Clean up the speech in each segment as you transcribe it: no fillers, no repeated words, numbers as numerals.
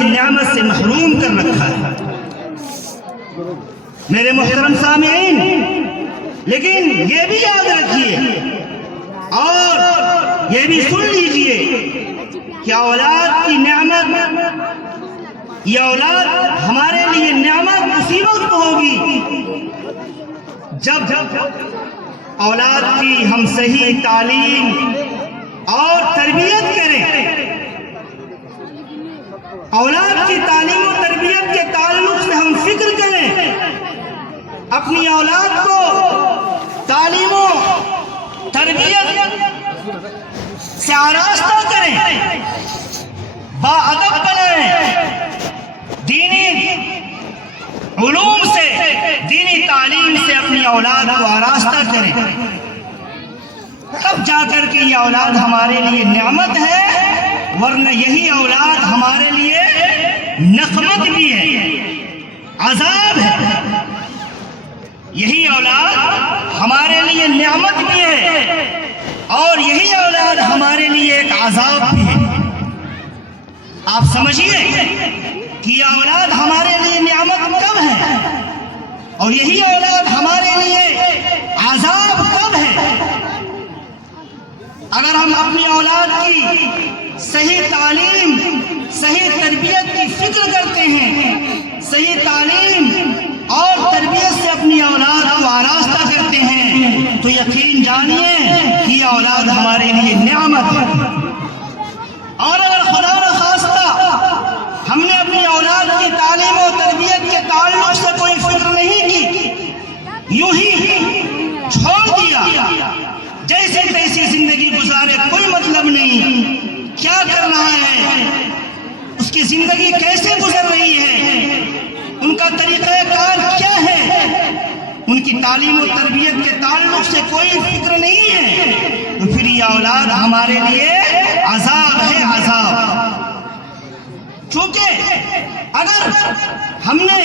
اس نعمت سے محروم کر رکھا ہے۔ میرے محترم سامعین، لیکن یہ بھی یاد رکھیے اور یہ بھی سن لیجئے کہ اولاد کی نعمت، یہ اولاد ہمارے لیے نعمت اسی وقت ہوگی جب اولاد کی ہم صحیح تعلیم اور تربیت کریں۔ اولاد کی تعلیم و تربیت کے تعلق سے ہم فکر کریں، اپنی اولاد کو تعلیم و تربیت سے آراستہ کریں، باادب بنائیں، دینی علوم سے، دینی تعلیم سے اپنی اولاد کو آراستہ کریں، تب جا کر کے یہ اولاد ہمارے لیے نعمت ہے، ورنہ یہی اولاد ہمارے لیے نقمت بھی ہے، عذاب ہے۔ یہی اولاد ہمارے لیے نعمت بھی ہے اور یہی اولاد ہمارے لیے ایک عذاب بھی ہے۔ آپ سمجھیے کہ یہ اولاد ہمارے لیے نعمت کب ہے اور یہی اولاد ہمارے لیے عذاب کب ہے۔ اگر ہم اپنی اولاد کی صحیح تعلیم، صحیح تربیت کی فکر کرتے ہیں، صحیح تعلیم اور تربیت سے اپنی اولاد کو آراستہ کرتے ہیں، تو یقین جانیے کہ یہ اولاد ہمارے لیے نعمت ہے۔ اور اگر خدا نخواستہ ہم نے اپنی اولاد کی تعلیم و تربیت کے تعلق سے کوئی فکر نہیں کی، یوں ہی چھوڑ دیا، جیسے تیسی زندگی گزارے، کوئی مطلب نہیں، کیا کر رہا ہے، اس کی زندگی کیسے گزر رہی ہے، ان کا طریقہ کار کیا ہے، ان کی تعلیم و تربیت کے تعلق سے کوئی فکر نہیں ہے، تو پھر یہ اولاد ہمارے لیے عذاب ہے، عذاب۔ چونکہ اگر ہم نے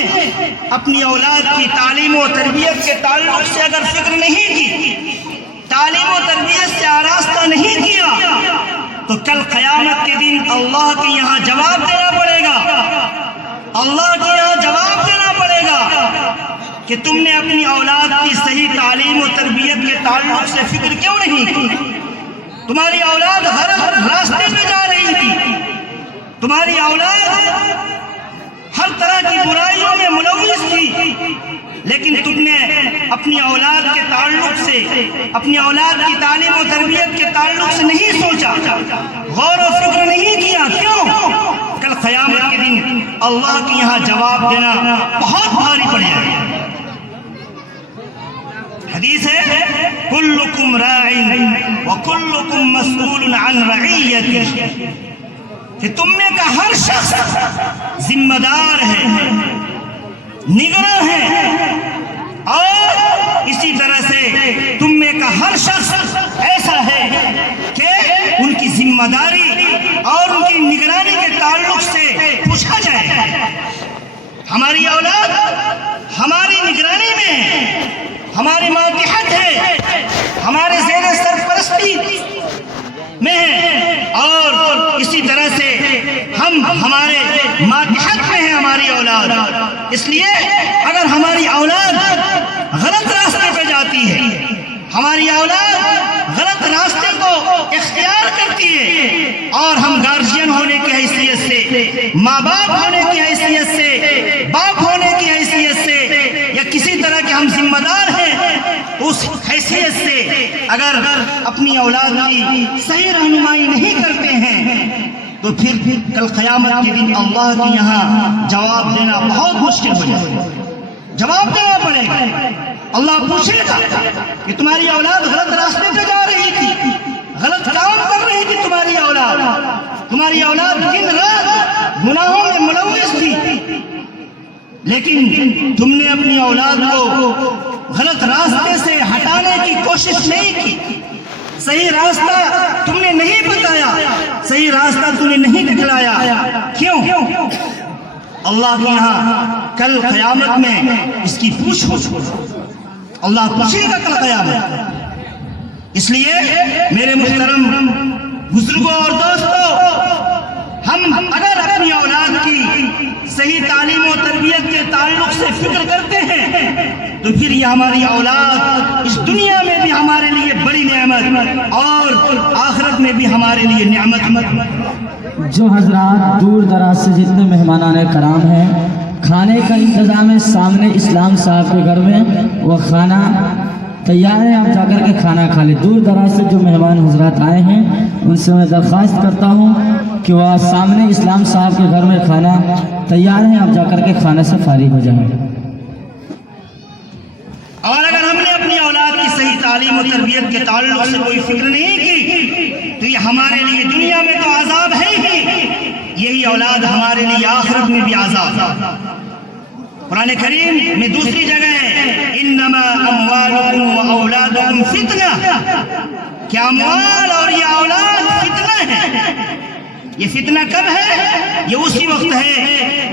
اپنی اولاد کی تعلیم و تربیت کے تعلق سے اگر فکر نہیں کی، تعلیم و تربیت سے آراستہ نہیں کیا، تو کل قیامت کے دن اللہ کے یہاں جواب دینا پڑے گا، اللہ کے یہاں جواب دینا پڑے گا کہ تم نے اپنی اولاد کی صحیح تعلیم و تربیت کے تعلق سے فکر کیوں نہیں کی۔ تمہاری اولاد غلط راستے پہ جا رہی تھی، تمہاری اولاد ہر طرح کی برائیوں میں ملوث تھی، لیکن تم نے اپنی اولاد کے تعلق سے، اپنی اولاد کی تعلیم و تربیت کے تعلق سے نہیں سوچا، غور و فکر نہیں کیا۔ کیوں؟ کل قیامت کے دن اللہ کے یہاں جواب دینا بہت بھاری پڑ جائے گا۔ حدیث ہے کلکم راع وکلکم مسئول عن رعیتہ، کہ تم میں کا ہر شخص ذمہ دار ہے، نگراں ہے، اور اسی طرح سے تم میں کا ہر شخص ایسا ہے کہ ان کی ذمہ داری اور ان کی نگرانی کے تعلق سے پوچھا جائے۔ ہماری اولاد ہماری نگرانی میں ہے، ہماری ماتحت ہے، ہمارے زیر سرپرستی میں ہے، اور اسی طرح سے ہم ہمارے ماتحت میں ہیں ہماری اولاد۔ اس لیے اگر ہماری اولاد غلط راستے پہ جاتی ہے، ہماری اولاد غلط راستے کو اختیار کرتی ہے، اور ہم گارجین ہونے کی حیثیت سے، ماں باپ ہونے کی حیثیت سے، باپ ہونے کی حیثیت سے، یا کسی طرح کے ہم ذمہ دار ہیں، اس حیثیت سے اگر اپنی اولاد کی صحیح رہنمائی نہیں کرتے ہیں، تو پھر کل قیامت کے دن اللہ کے یہاں جواب دینا بہت مشکل ہو جائے گا، جواب دینا پڑے گا۔ اللہ پوچھے گا کہ تمہاری اولاد غلط راستے پہ جا رہی تھی، غلط کام کر رہی تھی، تمہاری اولاد دن رات گناہوں میں ملوث تھی، لیکن تم نے اپنی اولاد کو غلط راستے سے ہٹانے کی کوشش نہیں کی، صحیح راستہ تم نے نہیں بتایا، صحیح راستہ تم نے نہیں دکھلایا۔ کیوں؟ اللہ کے یہاں کل قیامت میں اس کی پوچھ اللہ پوچھے گا کل قیامت۔ اس لیے میرے محترم بزرگوں اور دوستوں، ہم اگر اپنی اولاد کی تو پھر یہ ہماری اولاد اس دنیا میں بھی ہمارے لیے بڑی نعمت اور آخرت میں بھی ہمارے لیے نعمت۔ جو حضرات دور دراز سے جتنے مہمانان کرام ہیں، کھانے کا انتظام ہے سامنے اسلام صاحب کے گھر میں، وہ کھانا تیار ہے، آپ جا کر کے کھانا کھا لیں۔ دور دراز سے جو مہمان حضرات آئے ہیں ان سے میں درخواست کرتا ہوں کہ وہ سامنے اسلام صاحب کے گھر میں کھانا تیار ہے، آپ جا کر کے کھانے سے فارغ ہو جائیں۔ اور اگر ہم نے اپنی اولاد کی صحیح تعلیم و تربیت کے تعلق سے کوئی فکر نہیں کی تو یہ ہمارے لیے دنیا میں تو عذاب ہے ہی، یہی اولاد ہمارے لیے آخرت میں بھی عذاب۔ قرآن کریم میں دوسری جگہ ہے انما اموالکم و اولادکم فتنہ، کہ اموال اور یہ اولاد فتنہ ہے۔ یہ فتنہ کب ہے؟ یہ اسی وقت ہے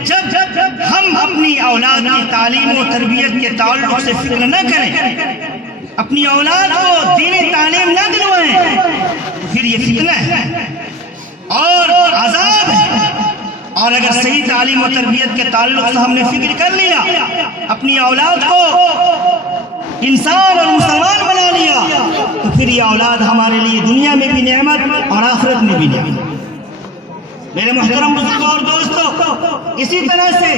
جب ہم اپنی اولاد کی تعلیم و تربیت کے تعلق سے فکر نہ کریں، اپنی اولاد کو دینی تعلیم نہ دلوائیں، تو پھر یہ فتنہ ہے اور عذاب ہے۔ اور اگر صحیح تعلیم و تربیت کے تعلق سے ہم نے فکر کر لیا، اپنی اولاد کو انسان اور مسلمان بنا لیا، تو پھر یہ اولاد ہمارے لیے دنیا میں بھی نعمت اور آخرت میں بھی نعمت۔ میرے محترم بزرگوں اور دوستوں، اسی طرح سے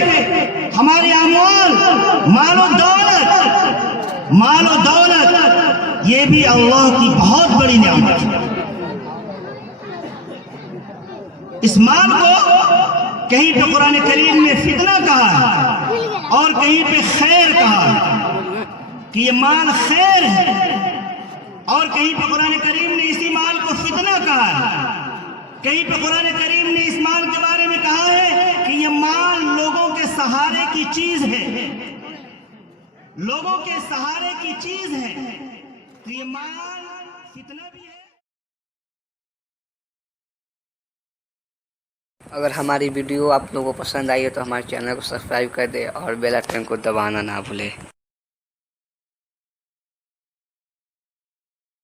ہمارے اموال، مال و دولت یہ بھی اللہ کی بہت بڑی نعمت ہے۔ اس مال کو کہیں پہ قرآن کریم میں فتنہ کہا ہے اور کہیں پہ خیر کہا ہے کہ یہ مال خیر ہے، اور کہیں پہ قرآن کریم نے اسی مال کو فتنہ کہا ہے۔ کہیں پہ قرآن کریم نے اس مال کے بارے میں کہا ہے کہ یہ مال لوگوں کے سہارے کی چیز ہے، لوگوں کے سہارے کی چیز ہے، تو یہ مال فتنہ بھی ہے۔ اگر ہماری ویڈیو آپ لوگوں کو پسند آئی ہے تو ہمارے چینل کو سبسکرائب کر دیں اور بیل آئیکن کو دبانا نہ بھولیں۔